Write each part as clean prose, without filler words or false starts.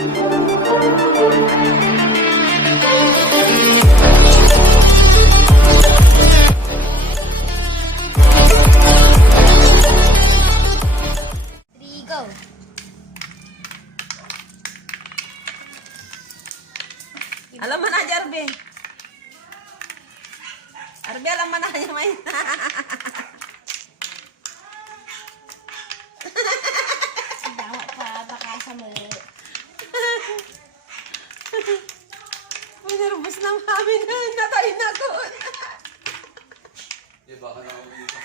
Go. Alam mo na, Jarbe. Arbe, alam mo na niya may. Dawa pa, baka sa mali. May nervous na mami na natayin na ko. Baka na ako dito.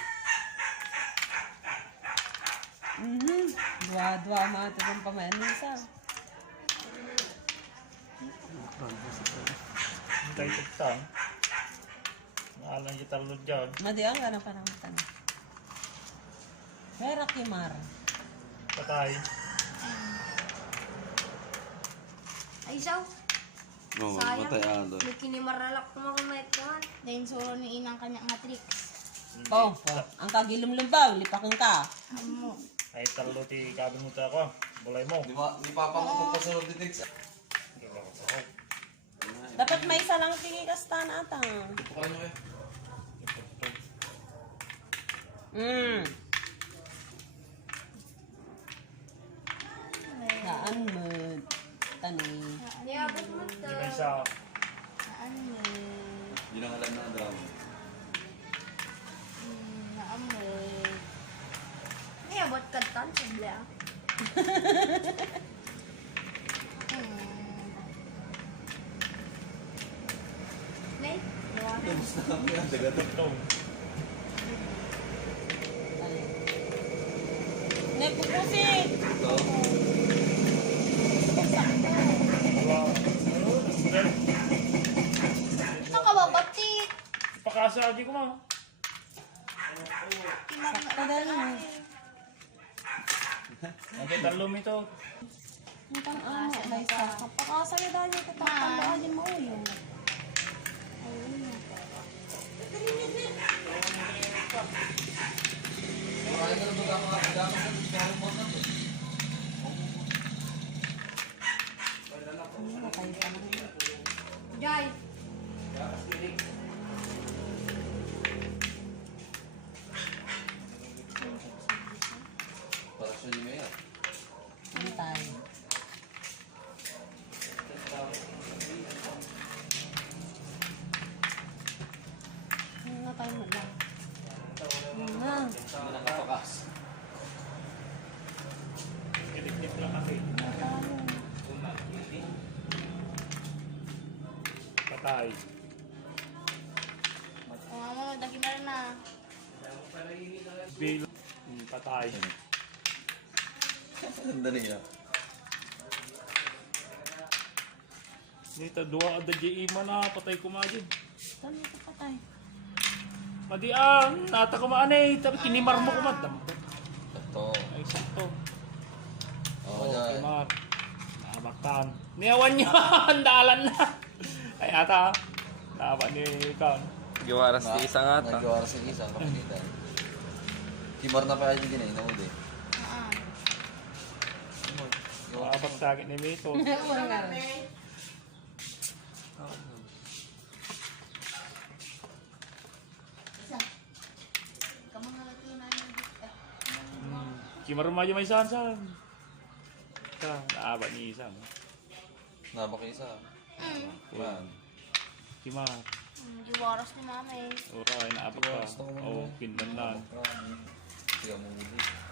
Dua-dua mga tubang pamanisa. Hintay tagtang. Naalang kita lulod dyan. Madiang ka na parang tanong. Pera Kimar. Patay. Ay, saw. Oo, Sayang. matay doon. May kinimaralak ko makamait ka. Dahil suro ni inang kanyang nga tricks. Oh, ang kagilum-lumbaw, lipakin ka. Amo. Ay talo ti gabi mo tayo ako. Bulay mo. Di papa ko po sa Roditex. Dapat may isa lang tingikastan atang. Pukay nyo kayo. Daan mo. Tani. Niyabot mo to. Hindi sa Naan mo. Yun ang alam na drama. Naan mo. Niyabot ka tan, sabi ah. Nay, Tapos na kami ang dagat. ito. Nagpupusin! Ito. Wala. nakababatit. Pakasagi ko ma. Sakta dahil mo. Ang talo mo ito. Ang pang-ano, Liza. Kapakasaya dahil ito tatandaan din mo yun. Marami na nabag ako ang dapat sa gusto mo na to. Matay ka na. Jai. Para sa inyo yan. Antay. Natay mo lang. Na. Hindi nakapakas. Kiliklik lang kasi. Patay. Mama, dagi na rin na. Bill. Patay. Ang dali na. Dito, dua ada J.E. na patay kumagid. Saan ito patay? Madiang, nata kumaanay. Tapi kinimar mo kumadam. Ito. Ay, sakto. Oo, yan. Kimar. Naabakan. Niyawan niyo. Andalan na. Ay, ata. Naaba ni Ikaw. Giwaras ti isa nga ta. Nagkawara sa isa. Kapagita. Kimar na pa kayo din eh. Inauli. Naabat sa akin ni Mito. Kimar mo may sansan. Ika, naabat ni isang. Nabak isa. Man. Kimar. Di waras ni mama eh. Ura, ay naabat pa. Oo, kindanan. Siya mo muli.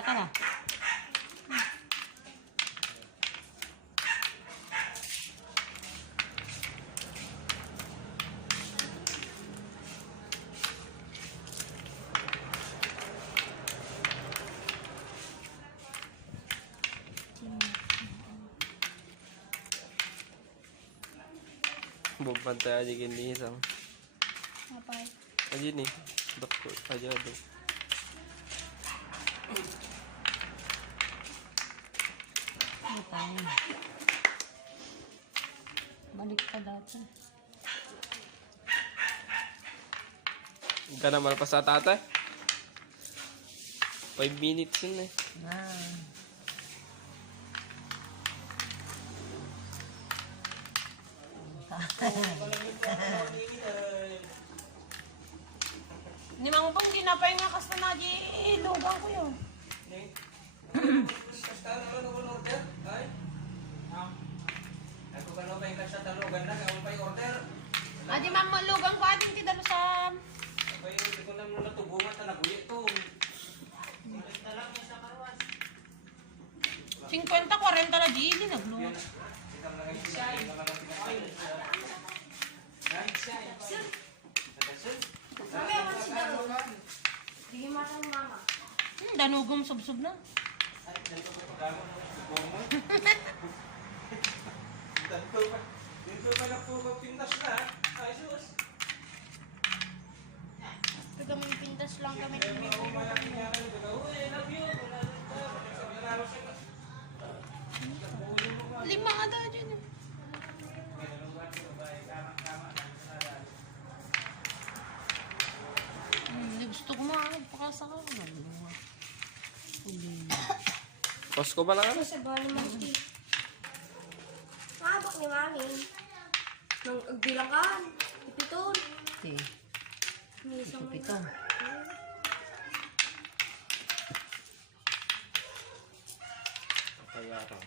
Kata na. Bubantay aja gini isang. Apa? Aja nih. Dokter aja dong. Ano tayo? Balik ka dati. Ka naman pa sa tatay. 5 minutes yun eh. Ni Mang Bong, ginapay nga kas na lugang ko yun. Adi mama lugang ko ating tidalo sa... 50, 40 na di nagluwa. Sabi ako si Dalo. Sige marang mama. Danugom subsub na. Pag may pintas lang kami. Lima nga daw dyan eh. Gusto ko makakapakasa ka. Costco ba lang ano? Sa bali mati. Mabak ni mami. Nang agbilangan. Ipiton. Okay. May isang Pito. Kaya ito.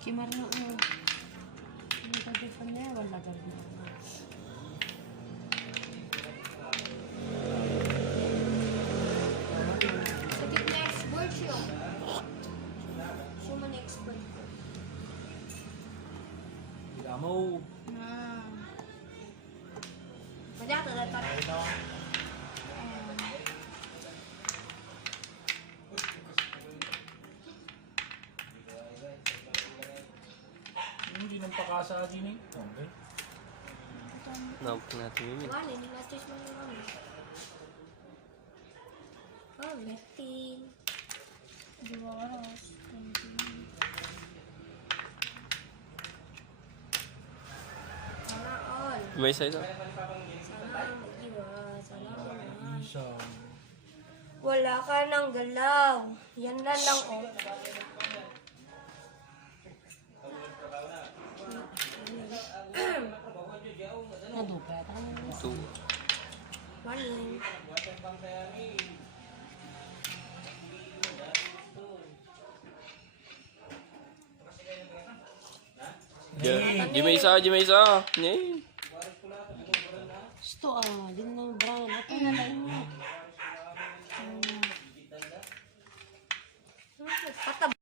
Kimar na o. Ano ka di pa niya? Wala gabi. Sakit na expert siya. Siya man expert. Tidak mau. Nah. Padahal tata. Hindi nang pakasa din eh. Okay. Nampak natin yun. Wala, hindi na-choose mo yung mami. Oh, metin. 2 oras. 20. Sana all. May isa. Sana all. Isa. Wala ka ng galaw. Yan na lang, oh. Nadupa yata ka na. 2. Morning. Di may isa, di may isa. Ngayon. Gusto din na brown. At ang nalain mo. Patab.